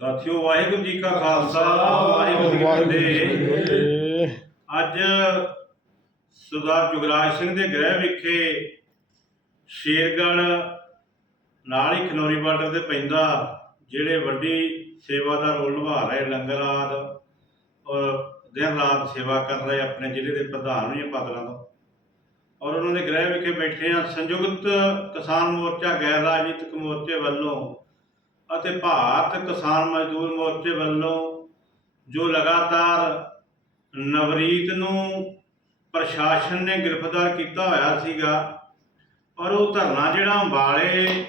ਸਾਥੀਓ ਵਾਹਿਗੁਰੂ ਜੀ ਕਾ ਖਾਲਸਾ ਵਾਹਿਗੁਰੂ ਜੀ ਕੀ ਫਤਿਹ। ਅੱਜ ਸਰਦਾਰ ਜੁਗਰਾਜ ਸਿੰਘ ਦੇ ਗ੍ਰਹਿ ਵਿਖੇ ਸ਼ੇਰਗੜ੍ਹ ਨਾਲ ਹੀ ਖਨੌਰੀ ਬਾਰਡਰ ਤੇ ਪੈਂਦਾ ਜਿਹੜੇ ਵੱਡੀ ਸੇਵਾ ਦਾ ਰੋਲ ਨਿਭਾ ਰਹੇ ਲੰਗਰ ਆਦ ਔਰ ਦਿਨ ਰਾਤ ਸੇਵਾ ਕਰ ਰਹੇ ਆਪਣੇ ਜ਼ਿਲ੍ਹੇ ਦੇ ਪ੍ਰਧਾਨ ਵੀ ਪਾਤਰਾਂ ਤੋਂ। ਔਰ ਉਹਨਾਂ ਦੇ ਗ੍ਰਹਿ ਵਿਖੇ ਬੈਠੇ ਆ ਸੰਯੁਕਤ ਕਿਸਾਨ ਮੋਰਚਾ ਗੈਰ ਰਾਜਨੀਤਿਕ ਮੋਰਚੇ ਵੱਲੋਂ ਅਤੇ ਭਾਰਤ ਕਿਸਾਨ ਮਜ਼ਦੂਰ ਮੋਰਚੇ ਵੱਲੋਂ ਜੋ ਲਗਾਤਾਰ ਨਵਰੀਤ ਨੂੰ ਪ੍ਰਸ਼ਾਸਨ ਨੇ ਗ੍ਰਿਫਤਾਰ ਕੀਤਾ ਹੋਇਆ ਸੀਗਾ, ਔਰ ਉਹ ਧਰਨਾ ਜਿਹੜਾ ਅੰਬਾਲੇ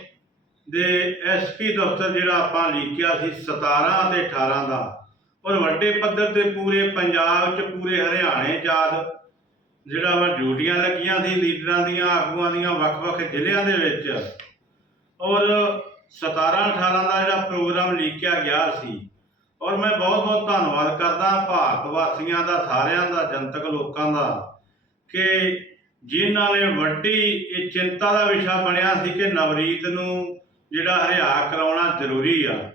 ਦੇ ਐਸਪੀ ਦਫ਼ਤਰ ਜਿਹੜਾ ਆਪਾਂ ਲੀਕਿਆ ਸੀ 17 ਅਤੇ 18 ਦਾ, ਔਰ ਵੱਡੇ ਪੱਧਰ ਤੇ ਪੂਰੇ ਪੰਜਾਬ 'ਚ ਪੂਰੇ ਹਰਿਆਣੇ 'ਚ ਆਦ, ਜਿਹੜਾ ਵਾ ਡਿਊਟੀਆਂ ਲੱਗੀਆਂ ਸੀ ਲੀਡਰਾਂ ਦੀਆਂ, ਆਗੂਆਂ ਦੀਆਂ ਵੱਖ-ਵੱਖ ਜ਼ਿਲ੍ਹਿਆਂ ਦੇ ਵਿੱਚ, ਔਰ 17 18 ਦਾ ਜਿਹੜਾ ਪ੍ਰੋਗਰਾਮ ਲੀਕਿਆ ਗਿਆ ਸੀ। ਔਰ ਮੈਂ ਬਹੁਤ ਬਹੁਤ ਧੰਨਵਾਦ ਕਰਦਾ ਭਾਰਤ ਵਾਸੀਆਂ ਦਾ, ਸਾਰਿਆਂ ਦਾ, ਜਨਤਕ ਲੋਕਾਂ ਦਾ ਕਿ ਜਿਨ੍ਹਾਂ ਨੇ ਵੱਡੀ ਇਹ ਚਿੰਤਾ ਦਾ ਵਿਸ਼ਾ ਬਣਿਆ ਸੀ ਕਿ ਨਵਰੀਤ ਨੂੰ ਜਿਹੜਾ ਹਰਿਆ ਕਰਾਉਣਾ ਜ਼ਰੂਰੀ ਆ।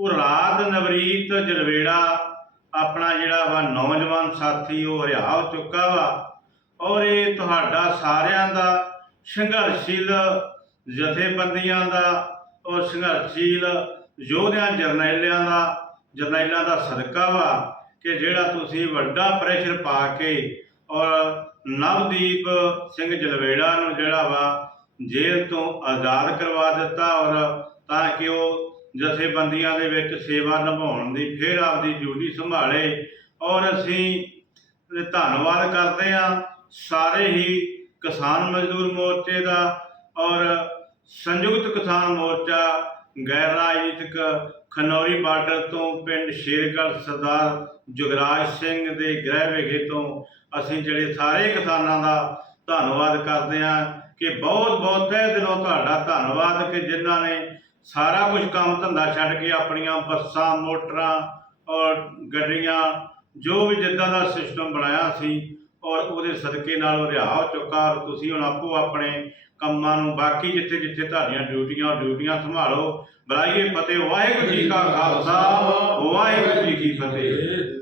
ਉਹ ਰਾਤ ਨਵਰੀਤ ਜਲਵੇੜਾ ਆਪਣਾ ਜਿਹੜਾ ਵਾ ਨੌਜਵਾਨ ਸਾਥੀ ਉਹ ਹਰਿਆ ਹੋ ਚੁੱਕਾ ਵਾ। ਔਰ ਇਹ ਤੁਹਾਡਾ ਸਾਰਿਆਂ ਦਾ ਸੰਘਰਸ਼ੀਲ ਜਥੇਬੰਦੀਆਂ ਦਾ ਔਰ ਸੰਘਰਸ਼ੀਲ ਯੋਧਿਆਂ ਜਰਨੈਲਿਆਂ ਦਾ, ਜਰਨੈਲਾਂ ਦਾ ਸਦਕਾ ਵਾ ਕਿ ਜਿਹੜਾ ਤੁਸੀਂ ਵੱਡਾ ਪ੍ਰੈਸ਼ਰ ਪਾ ਕੇ ਔਰ ਨਵਦੀਪ ਸਿੰਘ ਜਲਵੇੜਾ ਨੂੰ ਜਿਹੜਾ ਵਾ ਜੇਲ੍ਹ ਤੋਂ ਆਜ਼ਾਦ ਕਰਵਾ ਦਿੱਤਾ ਔਰ ਤਾਂ ਕਿ ਉਹ ਜਥੇਬੰਦੀਆਂ ਦੇ ਵਿੱਚ ਸੇਵਾ ਨਿਭਾਉਣ ਦੀ ਫਿਰ ਆਪਦੀ ਡਿਊਟੀ ਸੰਭਾਲੇ ਔਰ ਅਸੀਂ ਧੰਨਵਾਦ ਕਰਦੇ ਹਾਂ ਸਾਰੇ ਹੀ ਕਿਸਾਨ ਮਜ਼ਦੂਰ ਮੋਰਚੇ ਦਾ ਔਰ ਸੰਯੁਕਤ ਕਿਸਾਨ ਮੋਰਚਾ, ਗੈਰ ਰਾਜਨੀਤਿਕ ਖਨੌਰੀ ਬਾਰਡਰ ਤੋਂ ਪਿੰਡ ਸ਼ੇਰਗੜ੍ਹ ਸਰਦਾਰ ਜੁਗਰਾਜ ਸਿੰਘ ਦੇ ਗ੍ਰਹਿ ਵਿਖੇ ਤੋਂ ਅਸੀਂ ਜਿਹੜੇ ਸਾਰੇ ਕਿਸਾਨਾਂ ਦਾ ਧੰਨਵਾਦ ਕਰਦੇ ਹਾਂ ਕਿ ਬਹੁਤ ਬਹੁਤ ਤਹਿ ਦਿਲੋਂ ਤੁਹਾਡਾ ਧੰਨਵਾਦ ਕਿ ਜਿਨ੍ਹਾਂ ਨੇ ਸਾਰਾ ਕੁਝ ਕੰਮ ਧੰਦਾ ਛੱਡ ਕੇ ਆਪਣੀਆਂ ਬੱਸਾਂ, ਮੋਟਰਾਂ ਔਰ ਗੱਡੀਆਂ ਜੋ ਵੀ ਜਿੱਦਾਂ ਦਾ ਸਿਸਟਮ ਬਣਾਇਆ ਸੀ ਔਰ ਉਹਦੇ ਸਦਕੇ ਨਾਲ ਉਹ ਰਿਹਾ ਹੋ ਚੁੱਕਾ, ਔਰ ਤੁਸੀਂ ਹੁਣ ਆਪੋ ਆਪਣੇ ਕੰਮਾਂ ਨੂੰ ਬਾਕੀ ਜਿੱਥੇ ਜਿੱਥੇ ਤੁਹਾਡੀਆਂ ਡਿਊਟੀਆਂ, ਉਹ ਡਿਊਟੀਆਂ ਸੰਭਾਲੋ। ਬੁਲਾਈਏ ਫਤਿਹ, ਵਾਹਿਗੁਰੂ ਜੀ ਕਾ ਖਾਲਸਾ, ਵਾਹਿਗੁਰੂ ਜੀ ਕੀ ਫਤਿਹ।